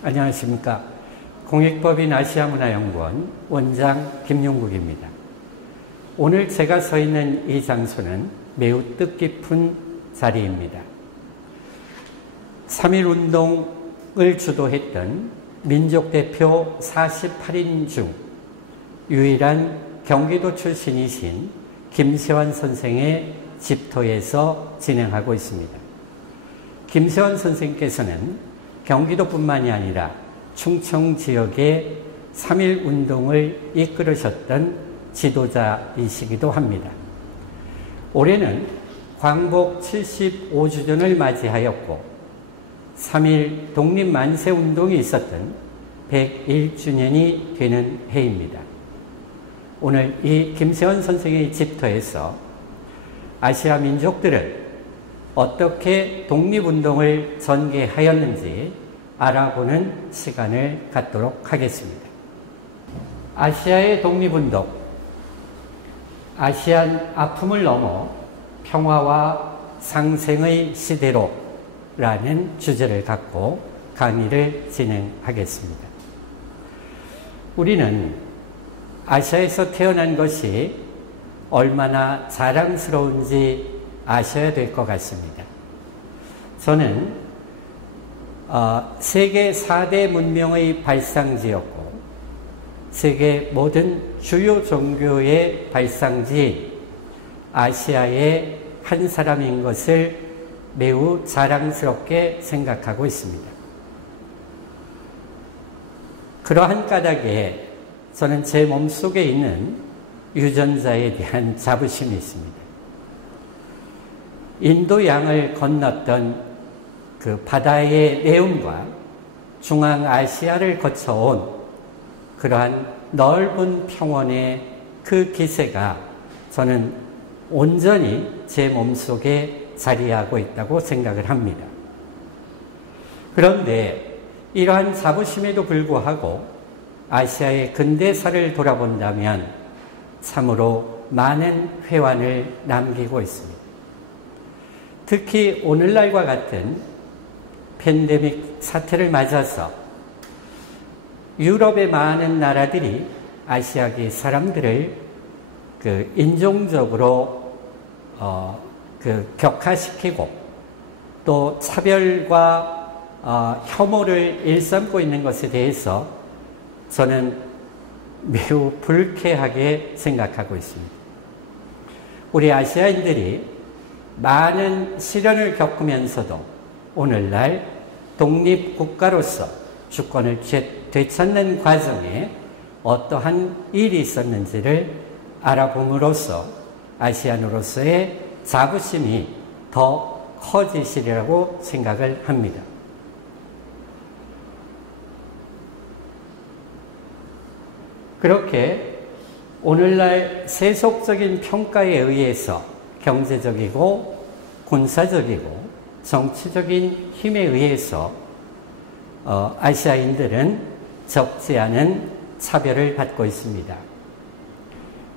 안녕하십니까. 공익법인 아시아문화연구원 원장 김용국입니다. 오늘 제가 서 있는 이 장소는 매우 뜻깊은 자리입니다. 3.1운동을 주도했던 민족대표 48인 중 유일한 경기도 출신이신 김세환 선생의 집터에서 진행하고 있습니다. 김세환 선생께서는 경기도뿐만이 아니라 충청 지역의 3.1운동을 이끌으셨던 지도자이시기도 합니다. 올해는 광복 75주년을 맞이하였고 3.1 독립만세운동이 있었던 101주년이 되는 해입니다. 오늘 이 김세환 선생의 집터에서 아시아 민족들은 어떻게 독립운동을 전개하였는지 알아보는 시간을 갖도록 하겠습니다. 아시아의 독립운동, 아시안 아픔을 넘어 평화와 상생의 시대로 라는 주제를 갖고 강의를 진행하겠습니다. 우리는 아시아에서 태어난 것이 얼마나 자랑스러운지 아셔야 될 것 같습니다. 저는 세계 4대 문명의 발상지였고 세계 모든 주요 종교의 발상지인 아시아의 한 사람인 것을 매우 자랑스럽게 생각하고 있습니다. 그러한 까닭에 저는 제 몸속에 있는 유전자에 대한 자부심이 있습니다. 인도 양을 건넜던 그 바다의 내음과 중앙아시아를 거쳐온 그러한 넓은 평원의 그 기세가 저는 온전히 제 몸속에 자리하고 있다고 생각을 합니다. 그런데 이러한 자부심에도 불구하고 아시아의 근대사를 돌아본다면 참으로 많은 회환을 남기고 있습니다. 특히 오늘날과 같은 팬데믹 사태를 맞아서 유럽의 많은 나라들이 아시아계 사람들을 인종적으로 격화시키고 또 차별과 혐오를 일삼고 있는 것에 대해서 저는 매우 불쾌하게 생각하고 있습니다. 우리 아시아인들이 많은 시련을 겪으면서도 오늘날 독립국가로서 주권을 되찾는 과정에 어떠한 일이 있었는지를 알아봄으로써 아시안으로서의 자부심이 더 커지시리라고 생각을 합니다. 그렇게 오늘날 세속적인 평가에 의해서 경제적이고 군사적이고 정치적인 힘에 의해서 아시아인들은 적지 않은 차별을 받고 있습니다.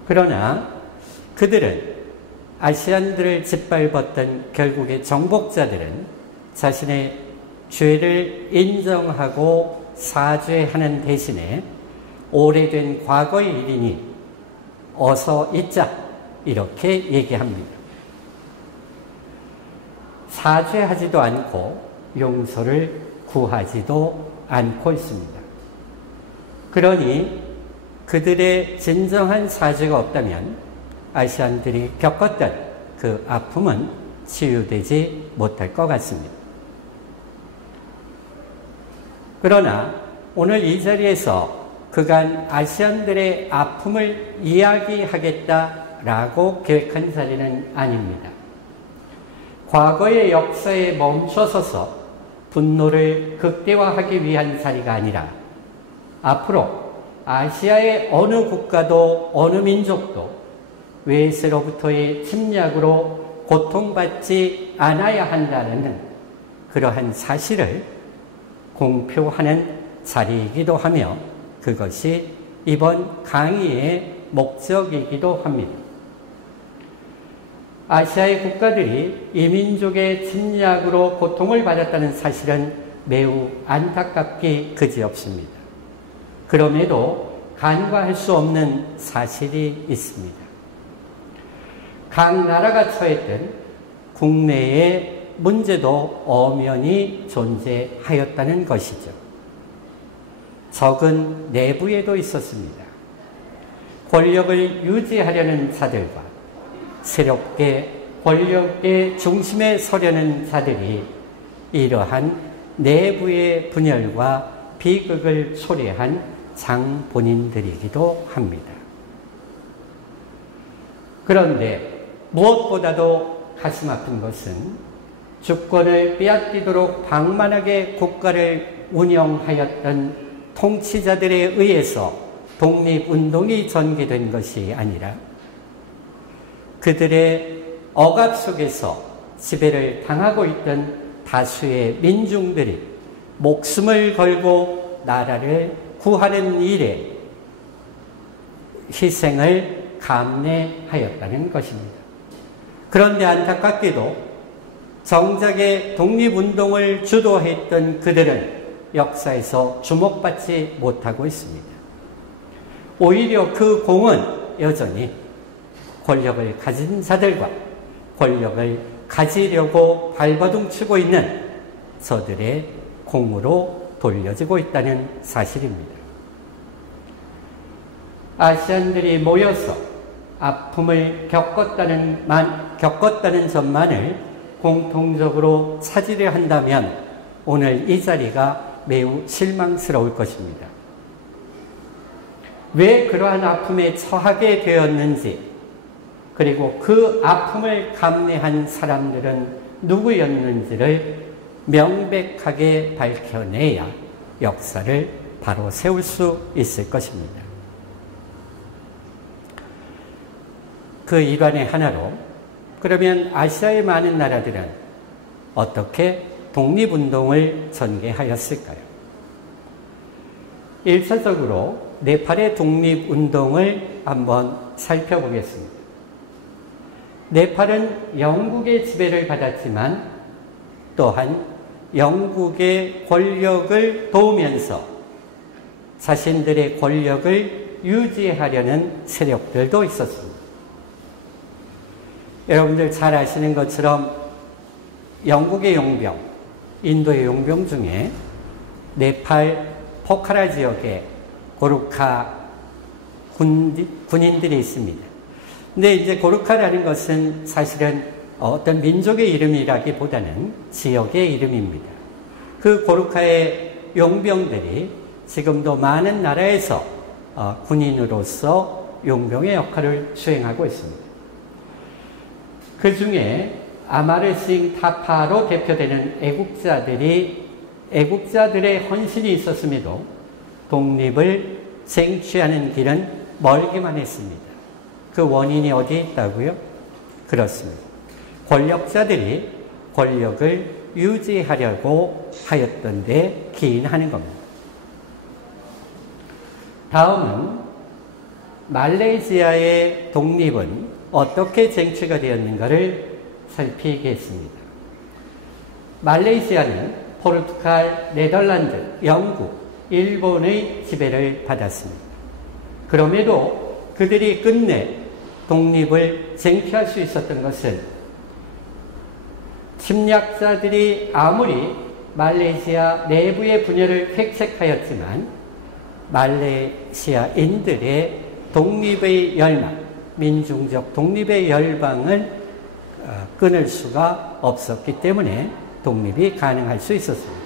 그러나 그들은 아시안들을 짓밟았던 결국의 정복자들은 자신의 죄를 인정하고 사죄하는 대신에 오래된 과거의 일이니 어서 잊자 이렇게 얘기합니다. 사죄하지도 않고 용서를 구하지도 않고 있습니다. 그러니 그들의 진정한 사죄가 없다면 아시안들이 겪었던 그 아픔은 치유되지 못할 것 같습니다. 그러나 오늘 이 자리에서 그간 아시안들의 아픔을 이야기하겠다라고 계획한 자리는 아닙니다. 과거의 역사에 멈춰서서 분노를 극대화하기 위한 자리가 아니라 앞으로 아시아의 어느 국가도 어느 민족도 외세로부터의 침략으로 고통받지 않아야 한다는 그러한 사실을 공표하는 자리이기도 하며 그것이 이번 강의의 목적이기도 합니다. 아시아의 국가들이 이민족의 침략으로 고통을 받았다는 사실은 매우 안타깝기 그지없습니다. 그럼에도 간과할 수 없는 사실이 있습니다. 각 나라가 처했던 국내의 문제도 엄연히 존재하였다는 것이죠. 적은 내부에도 있었습니다. 권력을 유지하려는 자들과 새롭게 권력의 중심에 서려는 자들이 이러한 내부의 분열과 비극을 초래한 장본인들이기도 합니다. 그런데 무엇보다도 가슴 아픈 것은 주권을 빼앗기도록 방만하게 국가를 운영하였던 통치자들에 의해서 독립운동이 전개된 것이 아니라 그들의 억압 속에서 지배를 당하고 있던 다수의 민중들이 목숨을 걸고 나라를 구하는 일에 희생을 감내하였다는 것입니다. 그런데 안타깝게도 정작의 독립운동을 주도했던 그들은 역사에서 주목받지 못하고 있습니다. 오히려 그 공은 여전히 권력을 가진 자들과 권력을 가지려고 발버둥치고 있는 저들의 공으로 돌려지고 있다는 사실입니다. 아시안들이 모여서 아픔을 겪었다는 점만을 공통적으로 차지려 한다면 오늘 이 자리가 매우 실망스러울 것입니다. 왜 그러한 아픔에 처하게 되었는지, 그리고 그 아픔을 감내한 사람들은 누구였는지를 명백하게 밝혀내야 역사를 바로 세울 수 있을 것입니다. 그 일환의 하나로 그러면 아시아의 많은 나라들은 어떻게 독립운동을 전개하였을까요? 1차적으로 네팔의 독립운동을 한번 살펴보겠습니다. 네팔은 영국의 지배를 받았지만 또한 영국의 권력을 도우면서 자신들의 권력을 유지하려는 세력들도 있었습니다. 여러분들 잘 아시는 것처럼 영국의 용병, 인도의 용병 중에 네팔 포카라 지역에 고르카 군인들이 있습니다. 근데 이제 고르카라는 것은 사실은 어떤 민족의 이름이라기보다는 지역의 이름입니다. 그 고르카의 용병들이 지금도 많은 나라에서 군인으로서 용병의 역할을 수행하고 있습니다. 그 중에 아마르싱 타파로 대표되는 애국자들의 헌신이 있었음에도 독립을 쟁취하는 길은 멀기만 했습니다. 그 원인이 어디에 있다고요? 그렇습니다. 권력자들이 권력을 유지하려고 하였던 데 기인하는 겁니다. 다음은 말레이시아의 독립은 어떻게 쟁취가 되었는가를 살피겠습니다. 말레이시아는 포르투갈, 네덜란드, 영국, 일본의 지배를 받았습니다. 그럼에도 그들이 끝내 독립을 쟁취할 수 있었던 것은 침략자들이 아무리 말레이시아 내부의 분열을 획책하였지만 말레이시아인들의 독립의 열망, 민중적 독립의 열망을 끊을 수가 없었기 때문에 독립이 가능할 수 있었습니다.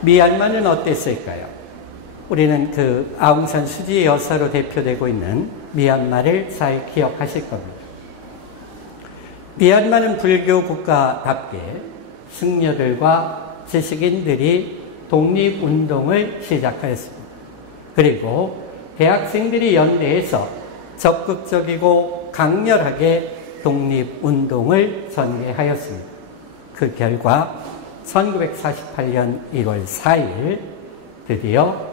미얀마는 어땠을까요? 우리는 그 아웅산 수지 여사로 대표되고 있는 미얀마를 잘 기억하실 겁니다. 미얀마는 불교 국가답게 승려들과 지식인들이 독립운동을 시작하였습니다. 그리고 대학생들이 연대해서 적극적이고 강렬하게 독립운동을 전개하였습니다. 그 결과 1948년 1월 4일 드디어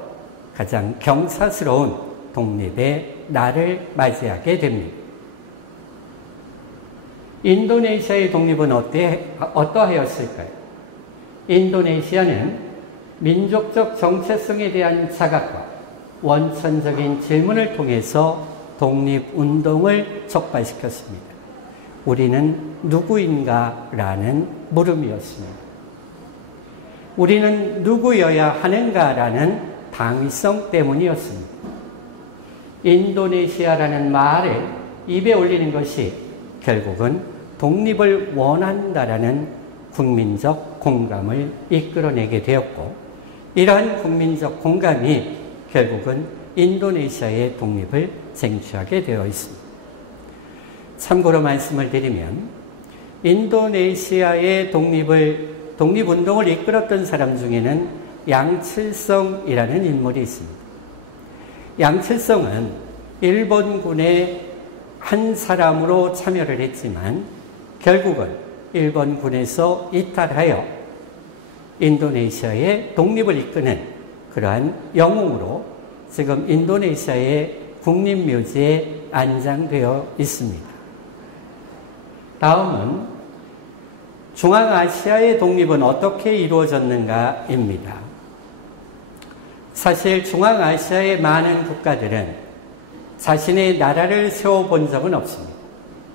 가장 경사스러운 독립의 날을 맞이하게 됩니다. 인도네시아의 독립은 어떠하였을까요? 인도네시아는 민족적 정체성에 대한 자각과 원천적인 질문을 통해서 독립운동을 촉발시켰습니다. 우리는 누구인가? 라는 물음이었습니다. 우리는 누구여야 하는가? 라는 당위성 때문이었습니다. 인도네시아라는 말을 입에 올리는 것이 결국은 독립을 원한다라는 국민적 공감을 이끌어내게 되었고, 이러한 국민적 공감이 결국은 인도네시아의 독립을 쟁취하게 되어 있습니다. 참고로 말씀을 드리면 인도네시아의 독립운동을 이끌었던 사람 중에는 양칠성이라는 인물이 있습니다. 양칠성은 일본군의 한 사람으로 참여를 했지만 결국은 일본군에서 이탈하여 인도네시아의 독립을 이끄는 그러한 영웅으로 지금 인도네시아의 국립묘지에 안장되어 있습니다. 다음은 중앙아시아의 독립은 어떻게 이루어졌는가입니다. 사실 중앙아시아의 많은 국가들은 자신의 나라를 세워본 적은 없습니다.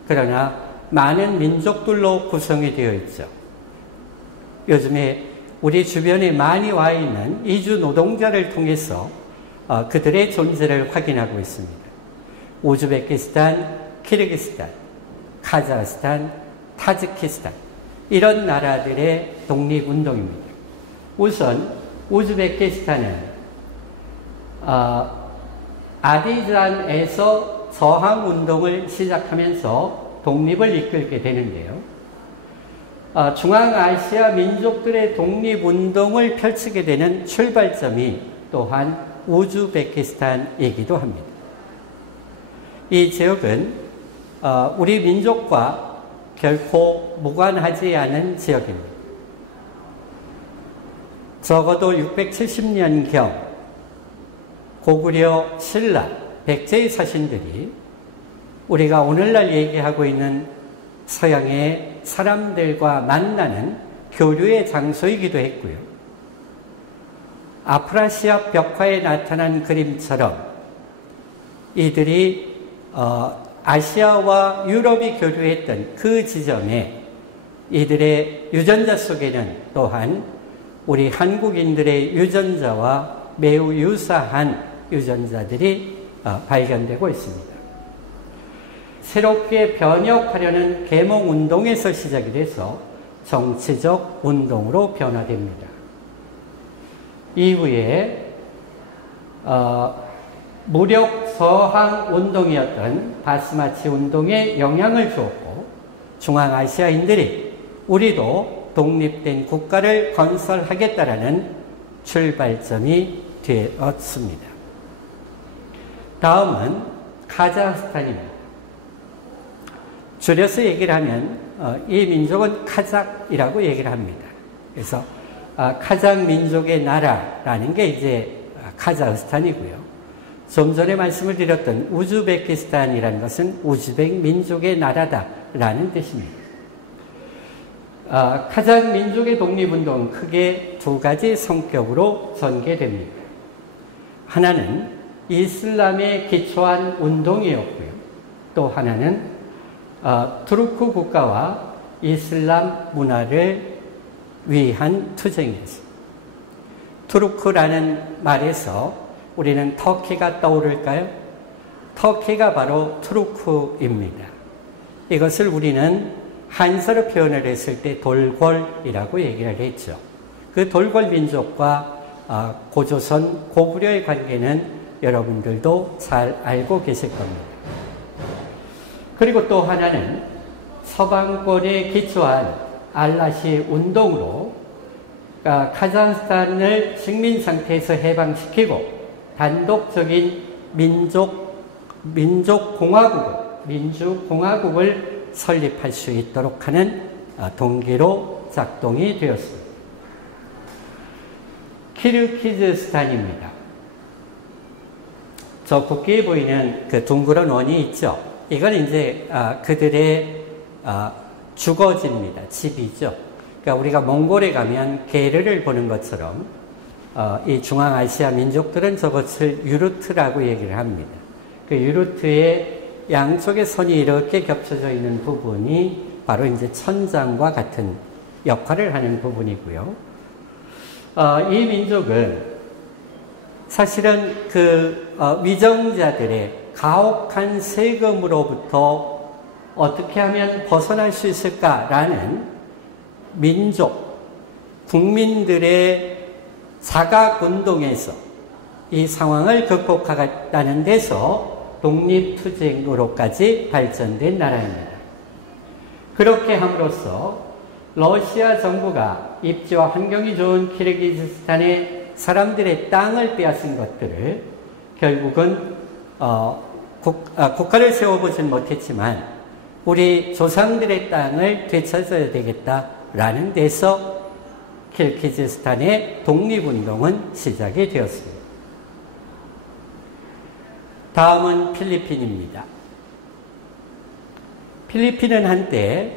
그러나 많은 민족들로 구성이 되어 있죠. 요즘에 우리 주변에 많이 와 있는 이주 노동자를 통해서 그들의 존재를 확인하고 있습니다. 우즈베키스탄, 키르기스탄, 카자흐스탄, 타지키스탄, 이런 나라들의 독립운동입니다. 우선 우즈베키스탄은 아디잔에서 저항운동을 시작하면서 독립을 이끌게 되는데요. 중앙아시아 민족들의 독립운동을 펼치게 되는 출발점이 또한 우즈베키스탄이기도 합니다. 이 지역은 우리 민족과 결코 무관하지 않은 지역입니다. 적어도 670년경 고구려 신라, 백제의 사신들이 우리가 오늘날 얘기하고 있는 서양의 사람들과 만나는 교류의 장소이기도 했고요. 아프라시아 벽화에 나타난 그림처럼 이들이 아시아와 유럽이 교류했던 그 지점에 이들의 유전자 속에는 또한 우리 한국인들의 유전자와 매우 유사한 유전자들이 발견되고 있습니다. 새롭게 변혁하려는 계몽운동에서 시작이 돼서 정치적 운동으로 변화됩니다. 이후에 무력 서항 운동이었던 바스마치 운동에 영향을 주었고, 중앙아시아인들이 우리도 독립된 국가를 건설하겠다라는 출발점이 되었습니다. 다음은 카자흐스탄입니다. 줄여서 얘기를 하면 이 민족은 카작이라고 얘기를 합니다. 그래서 카작 민족의 나라라는 게 이제 카자흐스탄이고요. 좀 전에 말씀을 드렸던 우즈베키스탄이라는 것은 우즈벡 민족의 나라다라는 뜻입니다. 카자흐 민족의 독립운동은 크게 두 가지 성격으로 전개됩니다. 하나는 이슬람에 기초한 운동이었고요. 또 하나는 투르크 국가와 이슬람 문화를 위한 투쟁이었습니다. 투르크라는 말에서 우리는 터키가 떠오를까요? 터키가 바로 투르크입니다. 이것을 우리는 한서로 표현을 했을 때 돌궐이라고 얘기를 했죠. 그 돌궐 민족과 고조선, 고구려의 관계는 여러분들도 잘 알고 계실 겁니다. 그리고 또 하나는 서방권에 기초한 알라시 운동으로 카자흐스탄을 식민 상태에서 해방시키고 단독적인 민주공화국을 설립할 수 있도록 하는 동기로 작동이 되었습니다. 키르기즈스탄입니다. 저 국기에 보이는 그 둥그런 원이 있죠. 이건 이제 그들의 주거지입니다. 집이죠. 그러니까 우리가 몽골에 가면 게르를 보는 것처럼 이 중앙아시아 민족들은 저것을 유르트라고 얘기를 합니다. 그 유르트의 양쪽의 선이 이렇게 겹쳐져 있는 부분이 바로 이제 천장과 같은 역할을 하는 부분이고요. 이 민족은 사실은 그 위정자들의 가혹한 세금으로부터 어떻게 하면 벗어날 수 있을까라는 민족, 국민들의 자각운동에서 이 상황을 극복하겠다는 데서 독립투쟁으로까지 발전된 나라입니다. 그렇게 함으로써 러시아 정부가 입지와 환경이 좋은 키르기즈스탄의 사람들의 땅을 빼앗은 것들을 결국은 국가를 세워보진 못했지만 우리 조상들의 땅을 되찾아야 되겠다라는 데서 키르기즈스탄의 독립운동은 시작이 되었습니다. 다음은 필리핀입니다. 필리핀은 한때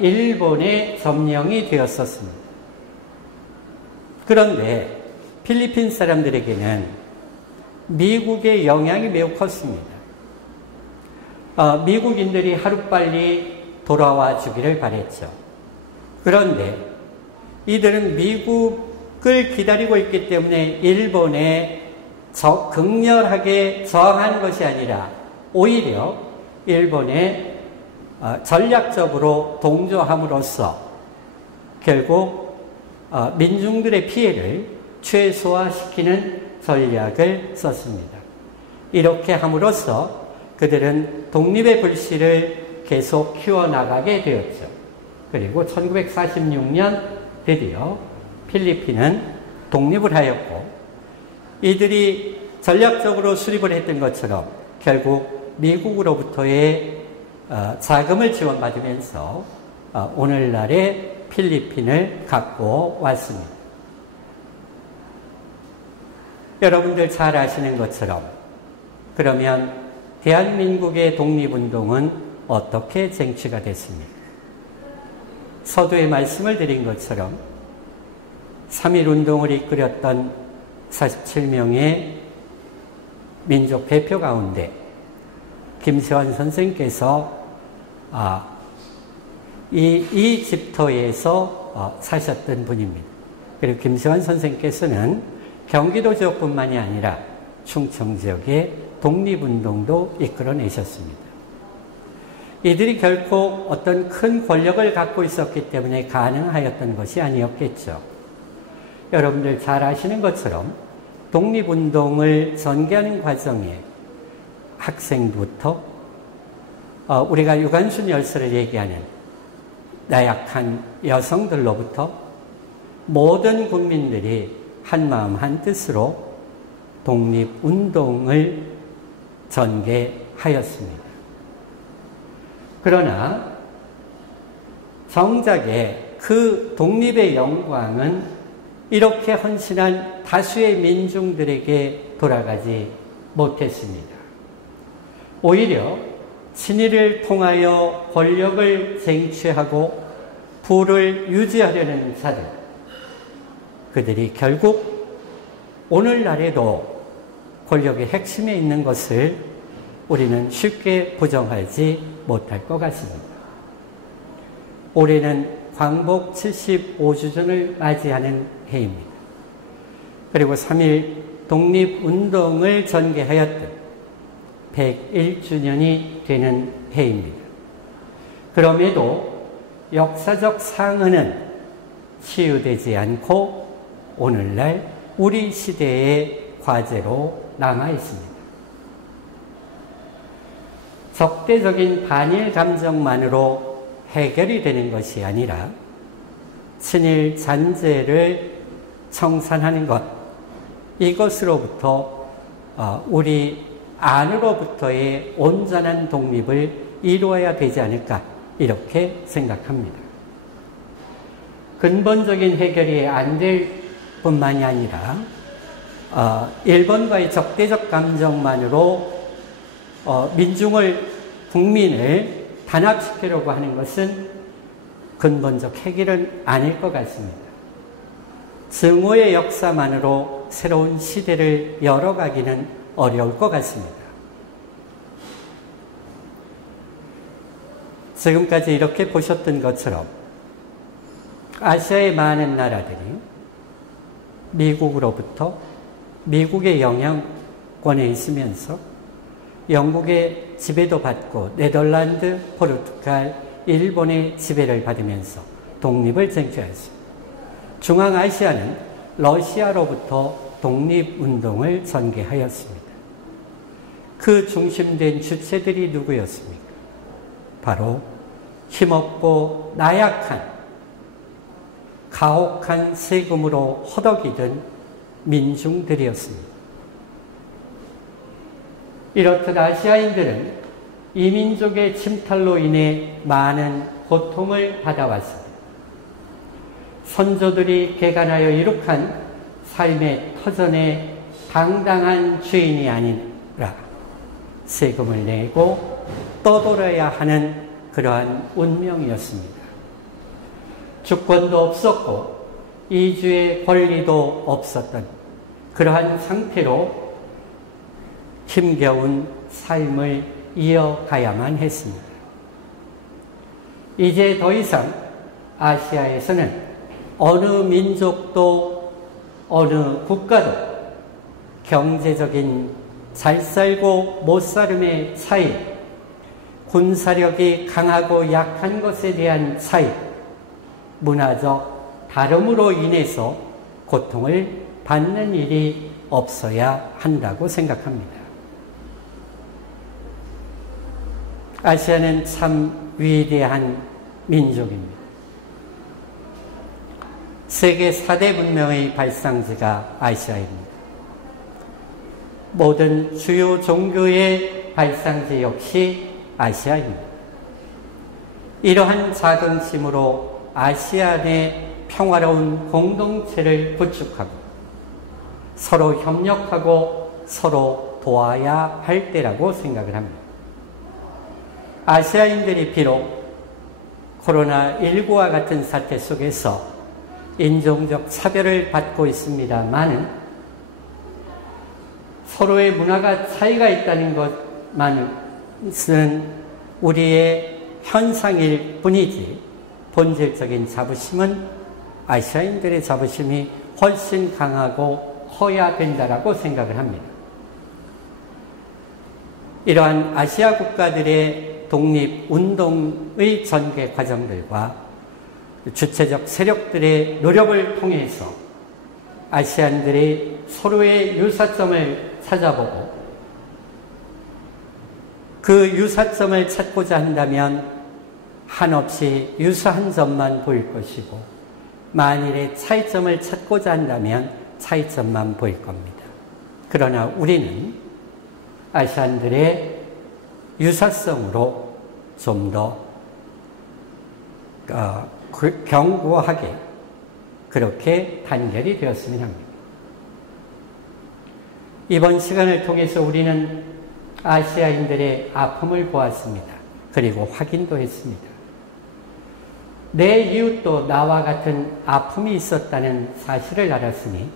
일본의 점령이 되었었습니다. 그런데 필리핀 사람들에게는 미국의 영향이 매우 컸습니다. 미국인들이 하루빨리 돌아와 주기를 바랬죠. 그런데 이들은 미국을 기다리고 있기 때문에 일본에 극렬하게 저항한 것이 아니라 오히려 일본에 전략적으로 동조함으로써 결국 민중들의 피해를 최소화시키는 전략을 썼습니다. 이렇게 함으로써 그들은 독립의 불씨를 계속 키워나가게 되었죠. 그리고 1946년 드디어 필리핀은 독립을 하였고 이들이 전략적으로 수립을 했던 것처럼 결국 미국으로부터의 자금을 지원받으면서 오늘날의 필리핀을 갖고 왔습니다. 여러분들 잘 아시는 것처럼 그러면 대한민국의 독립운동은 어떻게 쟁취가 됐습니까? 서두에 말씀을 드린 것처럼 3.1운동을 이끌었던 47명의 민족 대표 가운데 김세환 선생께서 이 집터에서 사셨던 분입니다. 그리고 김세환 선생께서는 경기도 지역뿐만이 아니라 충청 지역의 독립운동도 이끌어내셨습니다. 이들이 결코 어떤 큰 권력을 갖고 있었기 때문에 가능하였던 것이 아니었겠죠. 여러분들 잘 아시는 것처럼 독립운동을 전개하는 과정에 학생부터 우리가 유관순 열사를 얘기하는 나약한 여성들로부터 모든 국민들이 한마음 한뜻으로 독립운동을 전개하였습니다. 그러나 정작에 그 독립의 영광은 이렇게 헌신한 다수의 민중들에게 돌아가지 못했습니다. 오히려 친일을 통하여 권력을 쟁취하고 부를 유지하려는 자들, 그들이 결국 오늘날에도 권력의 핵심에 있는 것을 우리는 쉽게 부정하지 못할 것 같습니다. 올해는 광복 75주년을 맞이하는 해입니다. 그리고 3.1 독립운동을 전개하였던 101주년이 되는 해입니다. 그럼에도 역사적 상흔은 치유되지 않고 오늘날 우리 시대의 과제로 남아 있습니다. 적대적인 반일 감정만으로 해결이 되는 것이 아니라 친일 잔재를 청산하는 것, 이것으로부터 우리 안으로부터의 온전한 독립을 이루어야 되지 않을까 이렇게 생각합니다. 근본적인 해결이 안 될 뿐만이 아니라 일본과의 적대적 감정만으로 민중을, 국민을 단합시키려고 하는 것은 근본적 해결은 아닐 것 같습니다. 증오의 역사만으로 새로운 시대를 열어가기는 어려울 것 같습니다. 지금까지 이렇게 보셨던 것처럼 아시아의 많은 나라들이 미국으로부터 미국의 영향권에 있으면서 영국의 지배도 받고 네덜란드, 포르투갈, 일본의 지배를 받으면서 독립을 쟁취하였습니다. 중앙아시아는 러시아로부터 독립운동을 전개하였습니다. 그 중심된 주체들이 누구였습니까? 바로 힘없고 나약한, 가혹한 세금으로 허덕이던 민중들이었습니다. 이렇듯 아시아인들은 이민족의 침탈로 인해 많은 고통을 받아왔습니다. 선조들이 개간하여 이룩한 삶의 터전의 당당한 주인이 아니라 세금을 내고 떠돌아야 하는 그러한 운명이었습니다. 주권도 없었고 이주의 권리도 없었던 그러한 상태로 힘겨운 삶을 이어가야만 했습니다. 이제 더 이상 아시아에서는 어느 민족도 어느 국가도 경제적인 잘 살고 못 살음의 차이, 군사력이 강하고 약한 것에 대한 차이, 문화적 다름으로 인해서 고통을 받는 일이 없어야 한다고 생각합니다. 아시아는 참 위대한 민족입니다. 세계 4대 문명의 발상지가 아시아입니다. 모든 주요 종교의 발상지 역시 아시아입니다. 이러한 자긍심으로 아시아 내 평화로운 공동체를 구축하고 서로 협력하고 서로 도와야 할 때라고 생각을 합니다. 아시아인들이 비록 코로나19와 같은 사태 속에서 인종적 차별을 받고 있습니다만은 서로의 문화가 차이가 있다는 것만은 우리의 현상일 뿐이지 본질적인 자부심은 아시아인들의 자부심이 훨씬 강하고 커야 된다라고 생각을 합니다. 이러한 아시아 국가들의 독립운동의 전개 과정들과 주체적 세력들의 노력을 통해서 아시안들이 서로의 유사점을 찾아보고 그 유사점을 찾고자 한다면 한없이 유사한 점만 보일 것이고 만일에 차이점을 찾고자 한다면 차이점만 보일 겁니다. 그러나 우리는 아시안들의 유사성으로 좀 더 견고하게 그렇게 단결이 되었으면 합니다. 이번 시간을 통해서 우리는 아시아인들의 아픔을 보았습니다. 그리고 확인도 했습니다. 내 이웃도 나와 같은 아픔이 있었다는 사실을 알았으니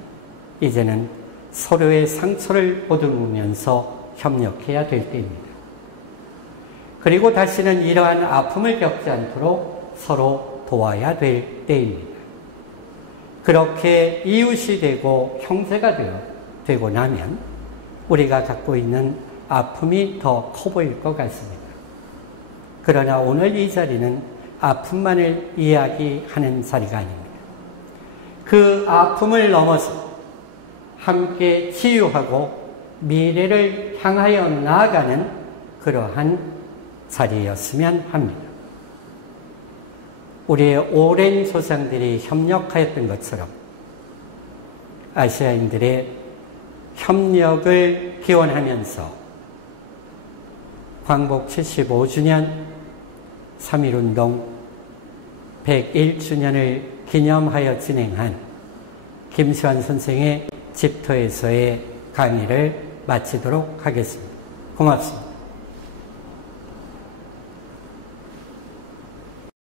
이제는 서로의 상처를 보듬으면서 협력해야 될 때입니다. 그리고 다시는 이러한 아픔을 겪지 않도록 서로 도와야 될 때입니다. 그렇게 이웃이 되고 형제가 되고 나면 우리가 갖고 있는 아픔이 더 커 보일 것 같습니다. 그러나 오늘 이 자리는 아픔만을 이야기하는 자리가 아닙니다. 그 아픔을 넘어서 함께 치유하고 미래를 향하여 나아가는 그러한 자리였으면 합니다. 우리의 오랜 조상들이 협력하였던 것처럼 아시아인들의 협력을 기원하면서 광복 75주년 3.1운동 101주년을 기념하여 진행한 김수환 선생의 집터에서의 강의를 마치도록 하겠습니다. 고맙습니다.